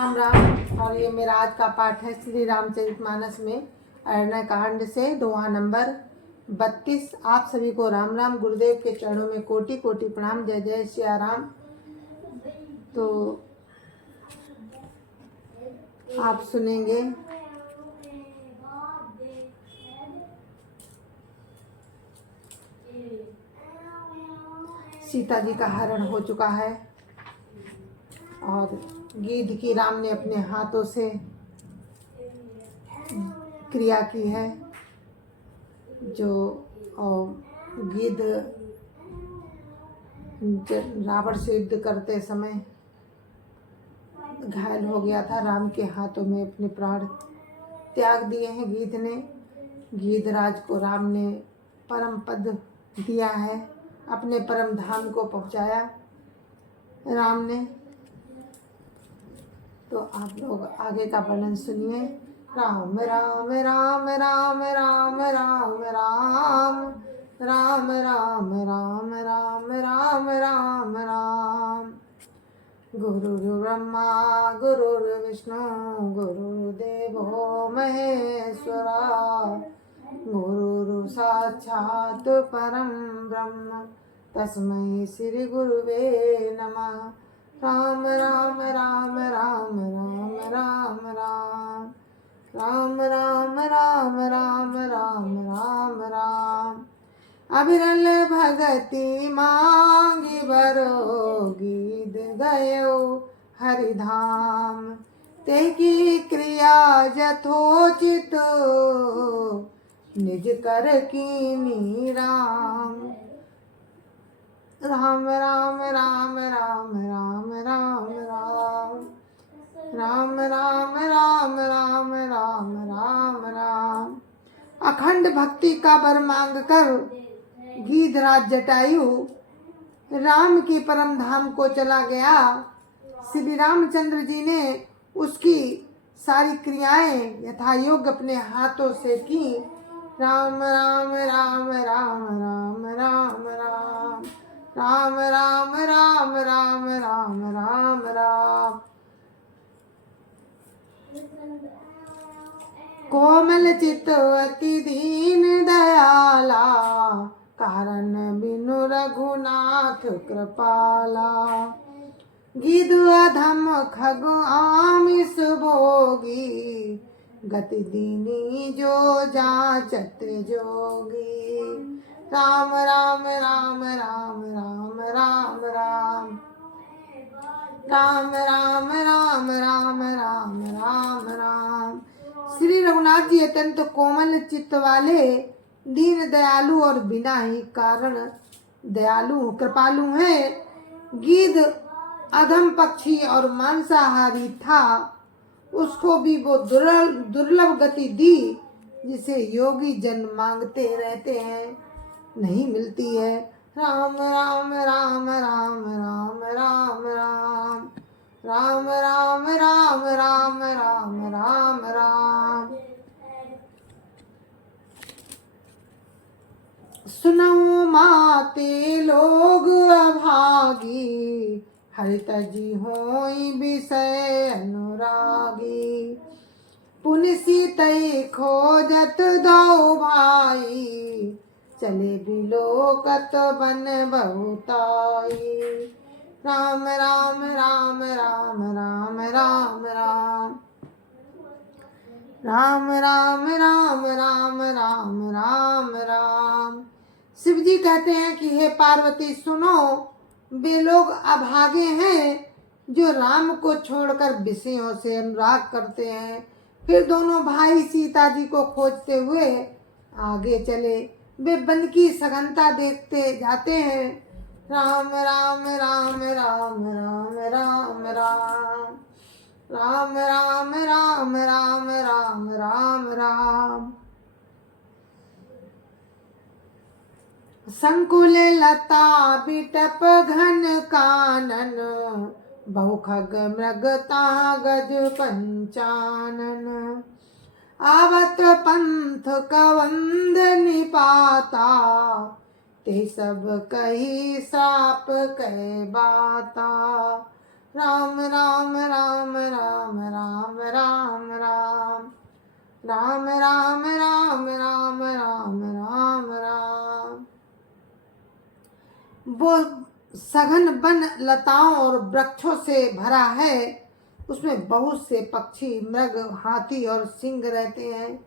राम राम। और ये मेरा आज का पाठ है श्री रामचरितमानस में अरण्य कांड से दोहा नंबर 32। आप सभी को राम राम। गुरुदेव के चरणों में कोटि कोटि प्रणाम। जय जय श्री राम। तो आप सुनेंगे। सीता जी का हरण हो चुका है और गिद्ध की राम ने अपने हाथों से क्रिया की है। जो गिद्ध रावण से युद्ध करते समय घायल हो गया था, राम के हाथों में अपने प्राण त्याग दिए हैं गिद्ध ने। गिद्धराज को राम ने परम पद दिया है, अपने परम धाम को पहुंचाया राम ने। तो आप लोग आगे का वर्णन सुनिए। राम राम राम राम राम राम राम राम राम राम राम राम राम राम। गुरुर्ब्रह्मा गुरुर्विष्णु गुरुर्देवो महेश्वरा, गुरुर् साक्षात् परम ब्रह्म तस्मै श्री गुरुवे नमः। राम राम राम राम राम राम राम राम राम राम राम राम राम राम। अविरल भगति मांगी बरो, गिद्ध गयो हरिधाम। ते की क्रिया यथोचित, निज कर कीनी राम। राम राम राम राम राम राम राम राम राम राम राम राम राम राम। अखंड भक्ति का वर मांग कर गिद्धराज जटायु राम के परम धाम को चला गया। श्री रामचंद्र जी ने उसकी सारी क्रियाएं यथायोग्य अपने हाथों से की। राम राम राम राम राम राम राम राम राम राम राम राम राम राम। कोमल चित अति दीन दयाला, कारण बिनु रघुनाथ कृपाला। गिद्ध अधम खग आमिष भोगी, गति दीनी जो जाचत जोगी। राम राम राम राम राम राम राम राम राम राम राम राम राम राम। श्री रघुनाथ जी अत्यंत कोमल चित्त वाले, दीन दयालु और बिना ही कारण दयालु कृपालु हैं। गिद्ध अधम पक्षी और मांसाहारी था, उसको भी वो दुर्लभ गति दी जिसे योगी जन मांगते रहते हैं, नहीं मिलती है। राम राम राम राम राम राम राम राम राम राम राम राम राम राम। सुनो माते लोग अभागी, हरित जी होई विषय अनुरागी। पुनि सीतै खोजत दो भाई, चले बिलोकत बन बहुताई। राम राम राम राम राम राम राम राम राम राम राम राम राम राम। शिव जी कहते हैं कि हे पार्वती सुनो, वे लोग अभागे हैं जो राम को छोड़कर विषयों से अनुराग करते हैं। फिर दोनों भाई सीता जी को खोजते हुए आगे चले। वे वन की सघनता देखते जाते हैं। राम राम राम राम राम राम राम राम राम राम राम राम राम राम। संकुल लता बिटप घन कानन, बहु खग मृगता गज पंचानन। आवत पंथ कवंद निपाता, ते सब कही श्राप कह बाता। राम राम राम राम राम राम राम राम राम राम राम। वो सघन वन लताओं और वृक्षों से भरा है, उसमें बहुत से पक्षी, मृग, हाथी और सिंह रहते हैं।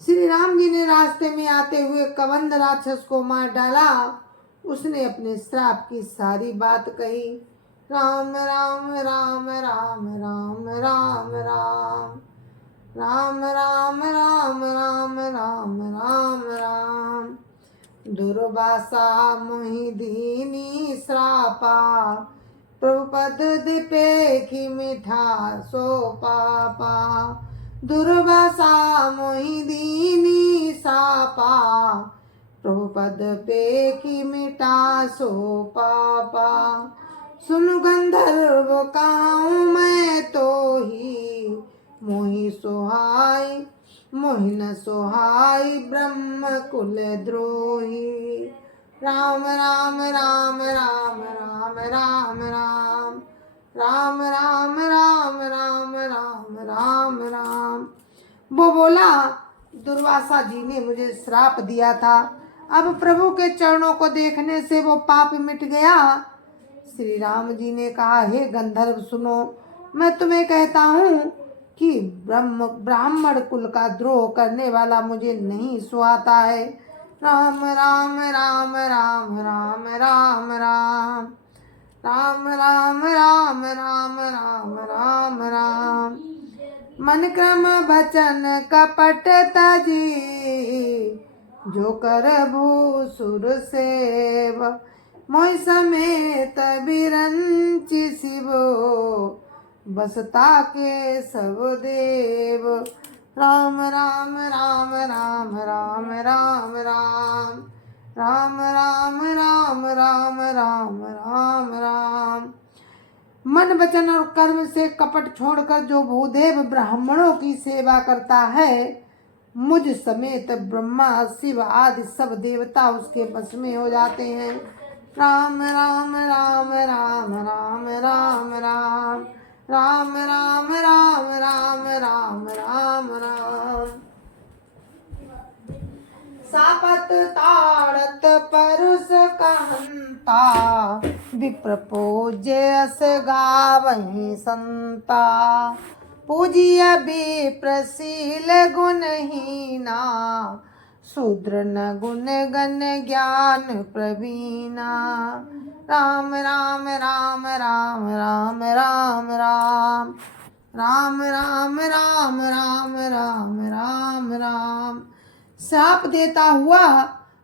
श्री राम जी ने रास्ते में आते हुए कबंध राक्षस को मार डाला। उसने अपने श्राप की सारी बात कही। राम राम राम राम राम राम राम राम राम राम राम राम राम राम। दुर्वासा मोहि दीनी श्रापा, प्रभुपद दिपेखि मिठा सो पापा। दुर्वासा मोहि दीनी श्रापा, प्रभुपद पेखि मिटा सो पापा। सुनु गंधर्व कहूँ मैं तो ही, मोहि सोहाई मोहि न सोहाई ब्रह्म कुल द्रोही। राम राम राम राम राम राम राम राम राम राम राम राम राम राम। वो बोला, दुर्वासा जी ने मुझे श्राप दिया था, अब प्रभु के चरणों को देखने से वो पाप मिट गया। श्री राम जी ने कहा, हे गंधर्व सुनो, मैं तुम्हें कहता हूँ कि ब्राह्मण कुल का द्रोह करने वाला मुझे नहीं सुहाता है। राम राम राम राम राम राम राम राम राम राम राम राम राम राम। मन क्रम भचन कपट तजी, जो कर भूसुर सेव। मोहि समेत बिरंचि शिवो, बसता के सब देव। राम राम राम राम राम राम राम राम राम राम राम राम राम राम। मन वचन और कर्म से कपट छोड़कर जो भूदेव ब्राह्मणों की सेवा करता है, मुझ समेत ब्रह्मा शिव आदि सब देवता उसके बस में हो जाते हैं। राम राम राम राम राम राम राम राम राम राम राम राम राम राम। सापत ताड़त परुष कहंता, विप्र पूज्य अस गावहि संता। पूजिय विप्रशील गुणहीना, शूद्र न गुण गण ज्ञान प्रवीणा। राम राम राम राम राम राम राम राम राम राम राम राम राम राम। श्राप देता हुआ,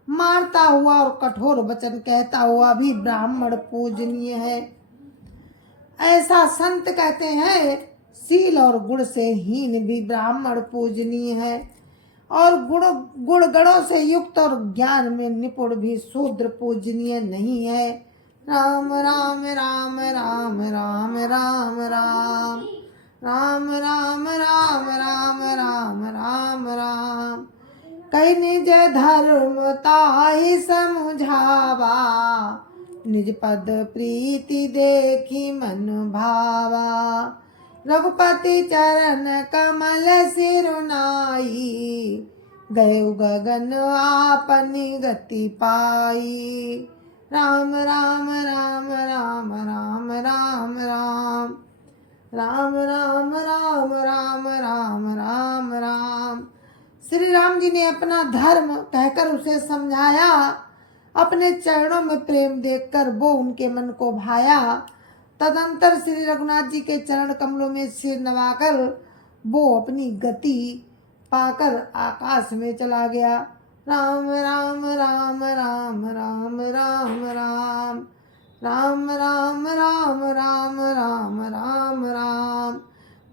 मारता हुआ और कठोर वचन कहता हुआ भी ब्राह्मण पूजनीय है, ऐसा संत कहते हैं। शील और गुण से हीन भी ब्राह्मण पूजनीय है, और गुण गणों से युक्त और ज्ञान में निपुण भी शूद्र पूजनीय नहीं है। राम राम राम राम राम राम राम राम राम राम राम राम राम राम। कई निज धर्म ताहि समुझावा, निज पद प्रीति देखी मन भावा। रघुपति चरण कमल सिरुनाई, गए गगन आपनी गति पाई। राम राम राम राम राम राम राम राम राम राम राम राम राम राम। श्री राम जी ने अपना धर्म कहकर उसे समझाया, अपने चरणों में प्रेम देखकर वो उनके मन को भाया। तदंतर श्री रघुनाथ जी के चरण कमलों में सिर नवाकर वो अपनी गति पाकर आकाश में चला गया। राम राम राम राम राम राम राम राम राम राम राम राम राम राम।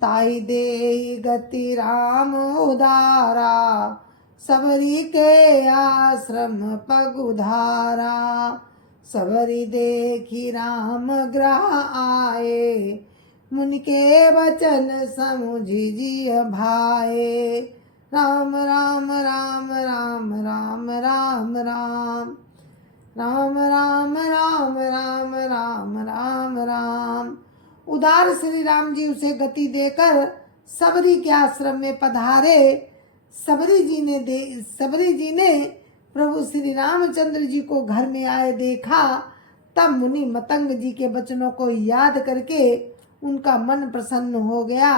ताई देहि गति राम उदारा, सबरी के आश्रम पग उधारा। सबरी देखी राम ग्रह आए, मुनि के वचन समुझि जिय भाए। राम राम राम राम राम राम राम राम राम राम राम राम राम राम। उदार श्री राम जी उसे गति देकर सबरी के आश्रम में पधारे। सबरी जी ने प्रभु श्री रामचंद्र जी को घर में आए देखा। तब मुनि मतंग जी के वचनों को याद करके उनका मन प्रसन्न हो गया।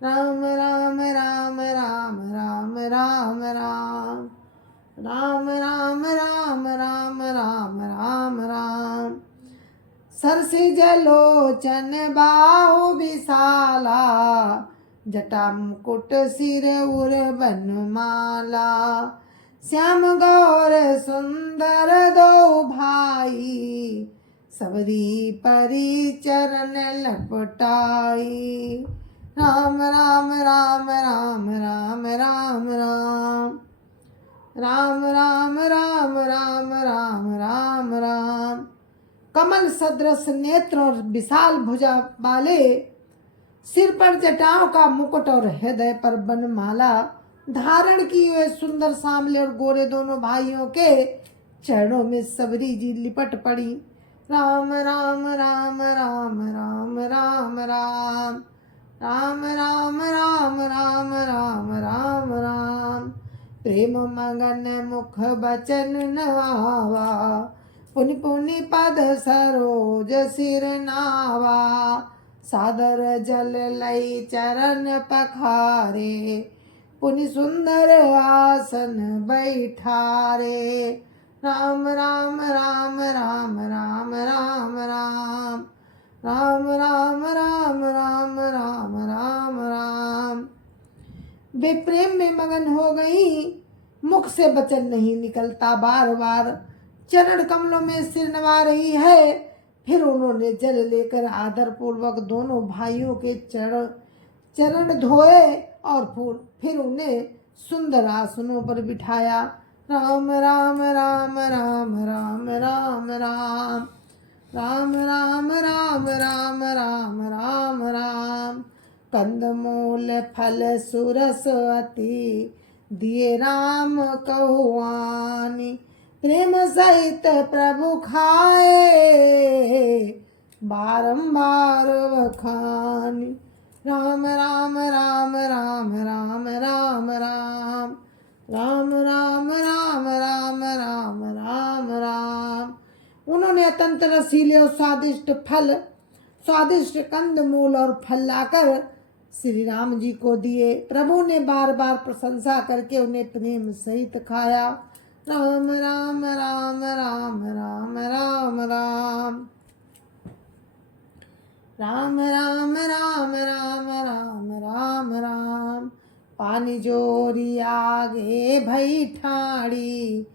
राम राम राम राम राम राम राम राम राम राम राम राम राम राम। सरसी जलोचन बाहु विशाला, जटा मुकुट सिर उर बनमाला। श्याम गौर सुंदर दो भाई, सबरी परी चरण लपटाई। राम राम राम राम राम राम राम राम राम राम राम राम राम राम। कमल सदृश नेत्र और विशाल भुजा वाले, सिर पर जटाओं का मुकुट और हृदय पर बनमाला धारण किए हुए सुंदर सांवले और गोरे दोनों भाइयों के चरणों में सबरी जी लिपट पड़ी। राम राम राम राम राम राम राम राम राम राम राम राम राम राम। प्रेम मगन मुख बचन नवावा, पुनि पुनि पद सरोज सिर नावा। सादर जल लई चरण पखारे, पुनि सुंदर आसन बैठारे। राम राम राम राम राम राम राम राम राम राम राम राम राम राम। वे प्रेम में मगन हो गई, मुख से वचन नहीं निकलता, बार बार चरण कमलों में सिर नवा रही है। फिर उन्होंने जल लेकर आदर पूर्वक दोनों भाइयों के चरण धोए और फिर उन्हें सुंदर आसनों पर बिठाया। राम राम राम राम राम राम राम राम राम राम राम राम राम राम। कंदमूल फल सुरस अति, दिए राम कहुआनी। प्रेम सहित प्रभु खाए, बारंबार वखानी। राम राम राम राम राम राम राम राम राम राम राम राम राम राम। उन्होंने अत्यंत रसीले और स्वादिष्ट कंद मूल और फल लाकर श्री राम जी को दिए। प्रभु ने बार बार प्रशंसा करके उन्हें प्रेम सहित खाया। राम राम राम राम राम राम राम राम राम राम राम राम राम राम। पानी जोरी आगे भई ठाड़ी,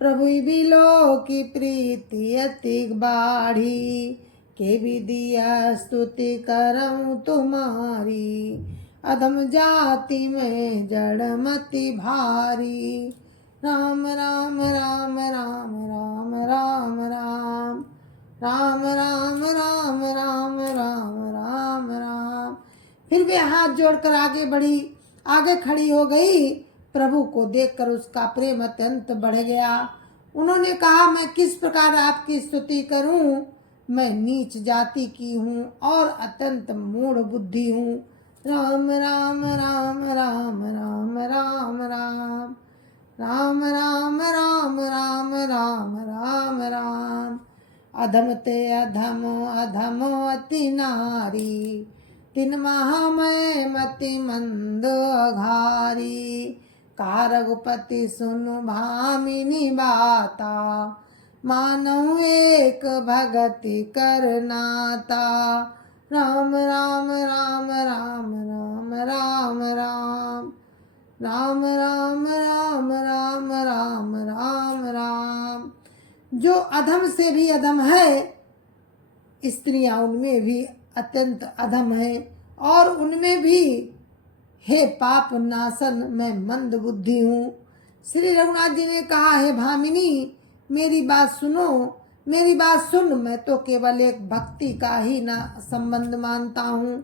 प्रभु बिलो की प्रीति अति बाढ़ी। के भी दिया स्तुति करऊं तुम्हारी, अधम जाति में जड़मति भारी। राम राम राम राम राम राम राम राम राम राम राम राम राम राम। फिर वे हाथ जोड़कर आगे खड़ी हो गई। प्रभु को देखकर उसका प्रेम अत्यंत बढ़ गया। उन्होंने कहा, मैं किस प्रकार आपकी स्तुति करूं? मैं नीच जाति की हूँ और अत्यंत मूढ़ बुद्धि हूँ। राम राम राम राम राम राम राम राम राम राम राम राम राम राम। अधम ते अधम अधम अति नारी, तिन महामय मति मंद अघारी। कारगपति सुनु भामिनी बाता, मानव एक भगति करनाता। राम राम राम राम राम राम राम राम राम राम राम राम राम राम। जो अधम से भी अधम है, स्त्रियां उनमें भी अत्यंत अधम है, और उनमें भी हे पाप नाशन मैं मंद बुद्धि हूँ। श्री रघुनाथ जी ने कहा, हे भामिनी मेरी बात सुन, मैं तो केवल एक भक्ति का ही ना संबंध मानता हूँ।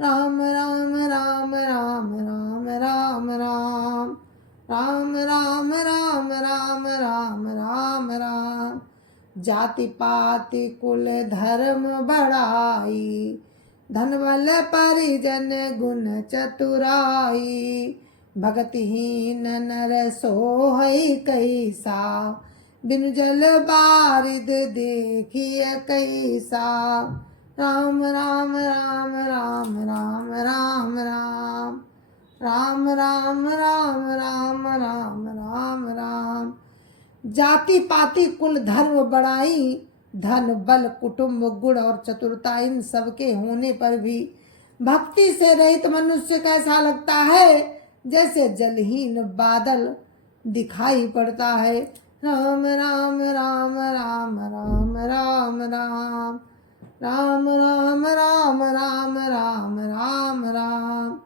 राम राम राम राम राम राम राम राम राम राम राम राम राम राम। जाति पाति कुल धर्म बढ़ाई, धन बल परिजन गुण चतुराई। भगतिहीन नर सोहै कैसा, बिनु जल बारिद देखिय कैसा। राम राम राम राम राम राम राम राम राम राम राम राम राम राम। जाति पाति कुल धर्म बड़ाई, धन बल कुटुंब गुण और चतुरता इन सबके होने पर भी भक्ति से रहित मनुष्य कैसा लगता है, जैसे जलहीन बादल दिखाई पड़ता है। राम राम राम राम राम राम राम राम राम राम राम राम राम राम।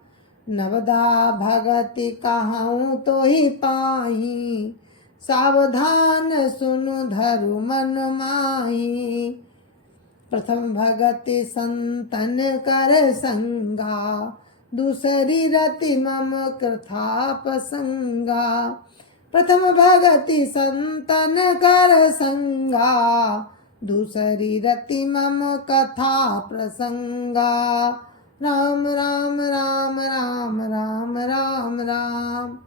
नवदा भगति कहूँ तो ही पाही, सावधान सुनु धरु मन माही। प्रथम भगति संतन कर संगा, दूसरी रति मम कृथा प्रसंगा। प्रथम भगति संतन कर संगा, दूसरी रति मम कथा प्रसंगा। राम राम राम राम राम राम राम राम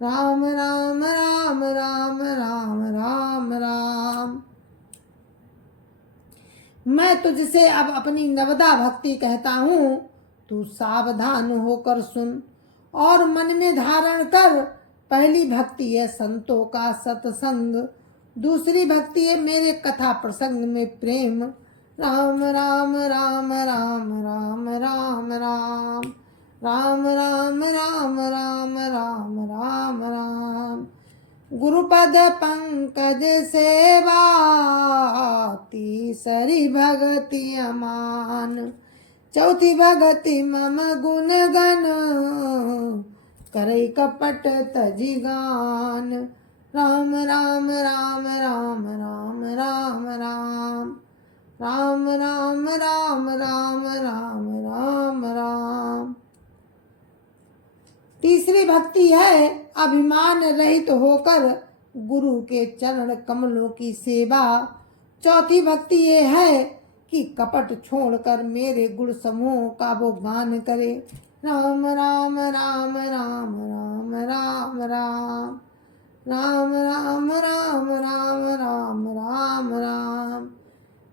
राम राम राम राम राम राम। मैं तुझसे अब अपनी नवदा भक्ति कहता हूँ, तू सावधान होकर सुन और मन में धारण कर। पहली भक्ति है संतों का सत्संग, दूसरी भक्ति है मेरे कथा प्रसंग में प्रेम। राम राम राम राम राम राम राम राम राम राम राम राम राम राम। गुरुपद पंकज सेवा, तीसरी भगति अमान। चौथी भगति मम गुण गण, करे कपट तजी गान। राम राम राम राम राम राम राम राम राम राम राम राम राम राम। तीसरी भक्ति है अभिमान रहित होकर गुरु के चरण कमलों की सेवा। चौथी भक्ति ये है कि कपट छोड़कर मेरे गुण समूह का वो गान करे। राम राम राम राम राम राम राम राम राम राम राम राम राम राम।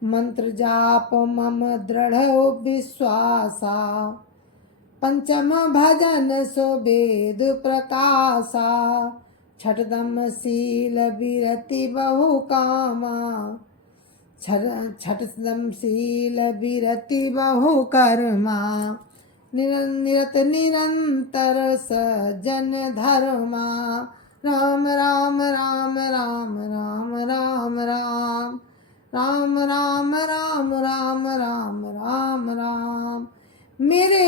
मंत्र जाप मम दृढ़ विश्वासा, पंचम भजन सो वेद प्रकाशा। छठदम शील विरति बहु कामा, छठदम शील विरति बहु कर्मा। निरत निरंतर सजन धर्मा। राम राम राम राम राम राम राम राम राम राम राम राम राम राम। मेरे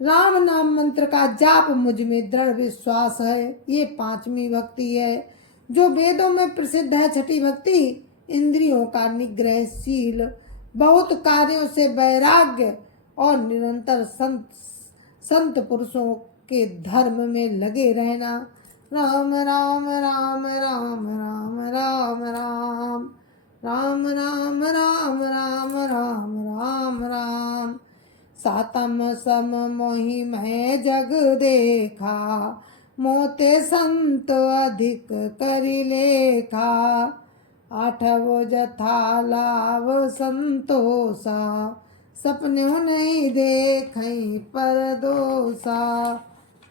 राम नाम मंत्र का जाप मुझ में दृढ़ विश्वास है। ये पांचवी भक्ति है जो वेदों में प्रसिद्ध है। छठी भक्ति इंद्रियों का निग्रहशील, बहुत कार्यों से वैराग्य और निरंतर संत पुरुषों के धर्म में लगे रहना। राम राम राम राम राम राम राम राम राम राम राम राम राम राम। सातम सम मोहि मैं जग देखा, मोते संत अधिक करि लेखा। आठवो जथा लाभ संतोषा, सपने नहीं देखई पर दोषा।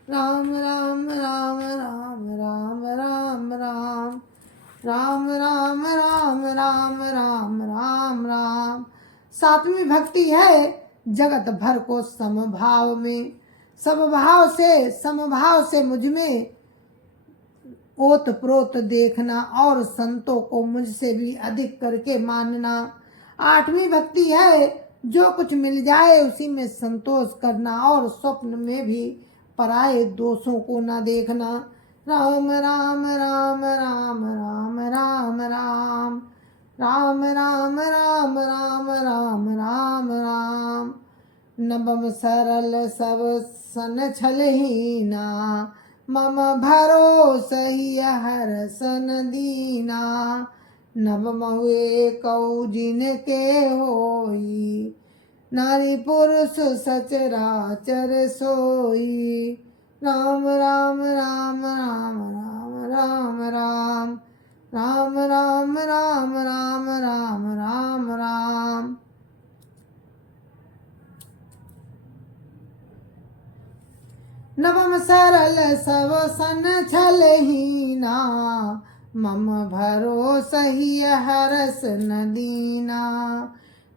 राम राम राम राम राम राम राम राम राम राम राम राम राम राम। सातवीं भक्ति है जगत भर को समभाव में, समभाव से मुझ में ओत प्रोत देखना और संतों को मुझसे भी अधिक करके मानना। आठवीं भक्ति है जो कुछ मिल जाए उसी में संतोष करना और स्वप्न में भी पराये दोषों को न देखना। राम राम राम राम राम राम राम राम राम राम राम राम राम राम। नवम सरल सब सन छलहीना, मम भरोस ही हर सन दीना। नवम हुए कौ जिनके होई, नारी पुरुष सचराचर सोई। राम राम राम राम राम राम राम राम राम राम राम राम राम। नवम सरल सब सन छलहीना, मम भरोसहि हरस न दीना।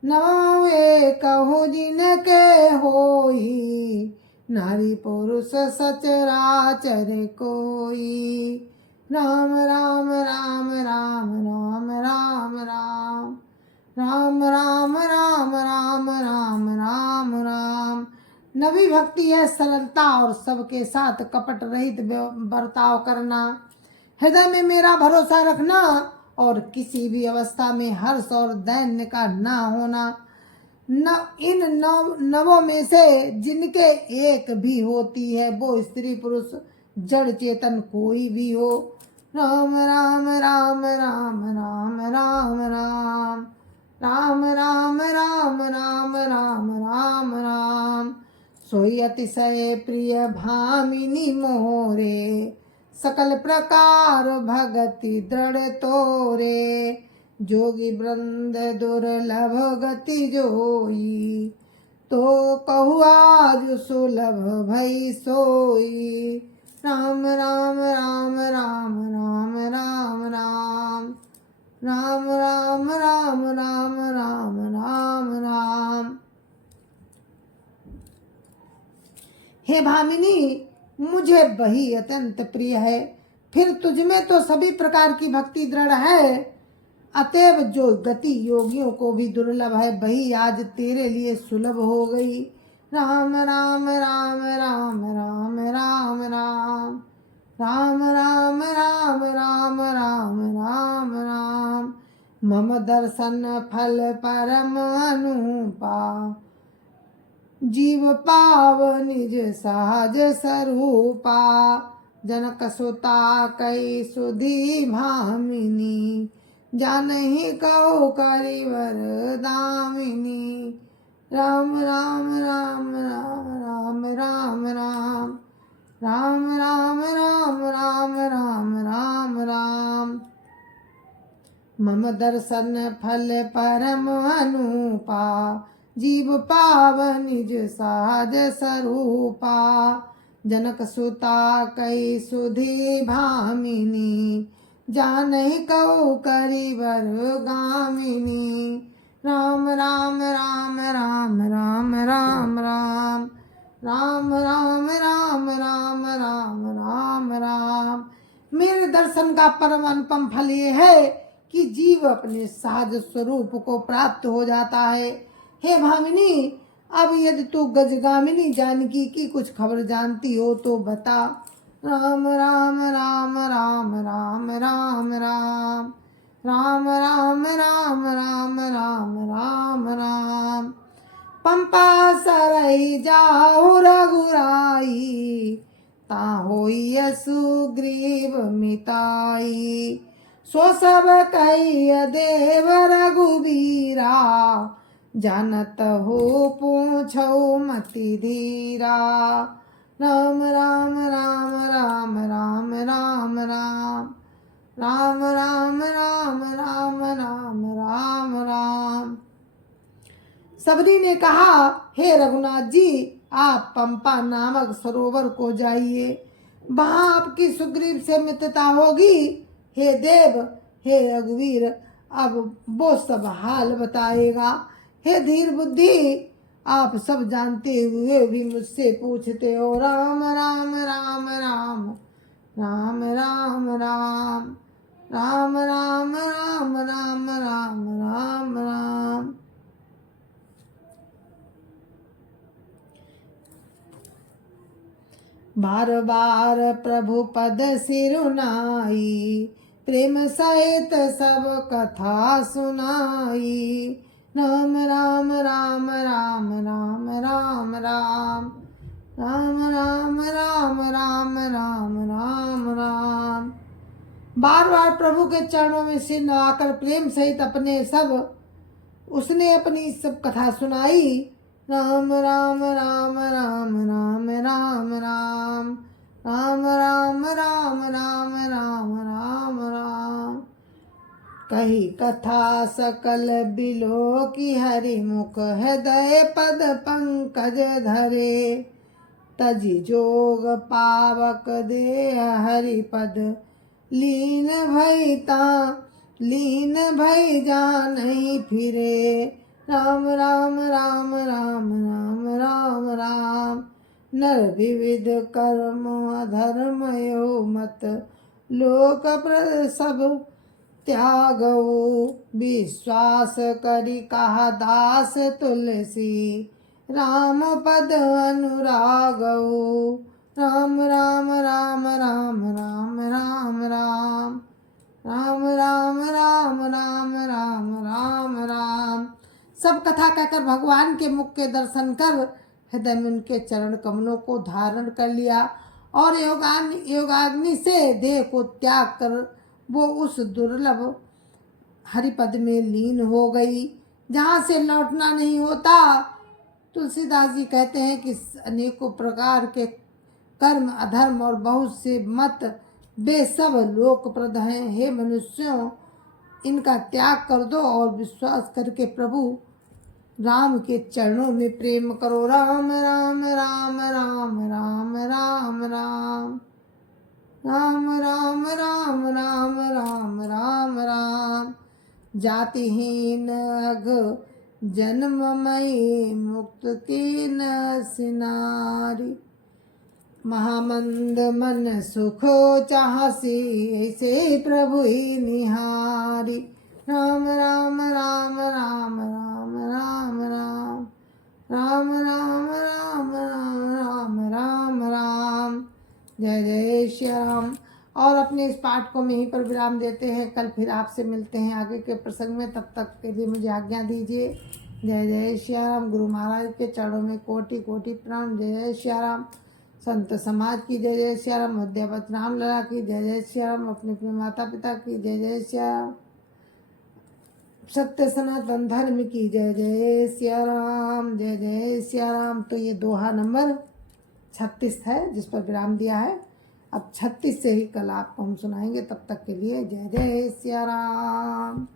नवे कहु जिनके होई, नारी पुरुष सचराचर कोई। राम राम राम राम राम राम राम राम राम राम राम राम राम राम। नवी भक्ति है सरलता और सबके साथ कपट रहित बर्ताव करना, हृदय में मेरा भरोसा रखना और किसी भी अवस्था में हर्ष और दैन्य का ना होना। इन नवों में से जिनके एक भी होती है, वो स्त्री पुरुष जड़ चेतन कोई भी हो। राम राम राम राम राम राम राम राम राम राम राम राम राम राम। सोई अतिशय प्रिय भामिनी मोरे, सकल प्रकार भगति दृढ़ तोरे। जोगी वृंद दुर्लभ गति जोई, तो कहु आज सुलभ भई सोई। राम राम राम राम राम राम राम राम राम राम राम राम राम राम। हे भामिनी, मुझे वही अत्यंत प्रिय है, फिर तुझमें तो सभी प्रकार की भक्ति दृढ़ है। अतएव जो गति योगियों को भी दुर्लभ है, वही आज तेरे लिए सुलभ हो गई। राम राम राम राम राम राम राम राम राम राम राम राम राम राम। मम दर्शन फल परम अनुपा, जीव पाव निज सहज स्वरूपा। जनक सुता कई सुधी भामिनी, जानहि कहो करिवर दामिनी। राम राम राम राम राम राम राम राम राम राम राम राम राम। मम दर्शन फल परम अनुपा, जीव पाव निज सहज स्वरूपा। जनक सुता कई सुधी भामिनी, जानहि कहो करिवर गामिनी। राम राम राम राम राम राम राम राम राम राम राम राम राम राम। मेरे दर्शन का परम अनुपम फल ये है कि जीव अपने सहज स्वरूप को प्राप्त हो जाता है। हे भामिनी, अब यदि तू गजगामिनी जानकी की कुछ खबर जानती हो तो बता। राम राम राम राम राम राम राम राम राम राम राम राम राम राम। पंपा सरई जाहु रघुराई, ता होई सुग्रीव मिताई। सो सब कहिय देव रघुबीरा, जानत हो पूछो मति धीरा। राम राम राम राम राम राम राम राम राम राम राम राम राम राम। सबरी ने कहा, हे रघुनाथ जी, आप पंपा नामक सरोवर को जाइए, वहां आपकी सुग्रीव से मित्रता होगी। हे देव, हे रघुवीर, अब वो सब हाल बताएगा। हे धीर बुद्धि, आप सब जानते हुए भी मुझसे पूछते हो। राम राम राम राम राम राम राम राम राम राम राम राम राम राम। बार बार प्रभु पद सिरुनाई, प्रेम सहित सब कथा सुनाई। राम राम राम राम राम राम राम राम राम राम राम राम राम राम। बार बार प्रभु के चरणों में सिर नवाकर प्रेम सहित उसने अपनी सब कथा सुनाई। राम राम राम राम राम राम राम कही कथा सकल बिलो की हरि मुख हृदय पद पंकज धरे तजि जोग पावक देह हरि पद लीन भई जानहि फिरे राम राम राम राम राम राम राम नर विविध कर्म अधर्म यो मत लोक सब त्यागऊ विश्वास करि कहा दास तुलसी राम पद अनुरागऊ राम राम राम राम राम राम राम राम राम राम राम राम राम राम। सब कथा कहकर भगवान के मुख के दर्शन कर हृदय में उनके चरण कमलों को धारण कर लिया और योगाग्नि से देह को त्याग कर वो उस दुर्लभ हरिपद में लीन हो गई जहाँ से लौटना नहीं होता। तुलसीदास जी कहते हैं कि अनेकों प्रकार के कर्म अधर्म और बहुत से मत वे सब लोकप्रद हैं। हे मनुष्यों, इनका त्याग कर दो और विश्वास करके प्रभु राम के चरणों में प्रेम करो। राम राम राम राम राम राम राम राम राम राम राम राम राम राम जातिहीन अघ जन्ममयी मुक्त की न सिनारी महामंद मन सुखो चाहसी ऐसे प्रभु ही निहारी राम राम राम राम राम राम राम राम राम राम राम राम राम राम। जय जय श्री राम। और अपने इस पाठ को यहीं पर विराम देते हैं। कल फिर आपसे मिलते हैं आगे के प्रसंग में। तब तक के लिए मुझे आज्ञा दीजिए। जय जय श्री राम। गुरु महाराज के चरणों में कोटि कोटि प्रणाम। जय जय श्री राम। संत समाज की जय जय श्री राम। अध्यापक रामलला की जय जय श्री राम। अपने अपने माता पिता की जय जय श्री राम। सत्य सनातन धर्म की जय जय श्री राम। जय जय श्री राम। तो ये दोहा नंबर 36 है जिस पर विराम दिया है। अब 36 से ही कल आपको हम सुनाएंगे। तब तक के लिए जय जय श्री राम।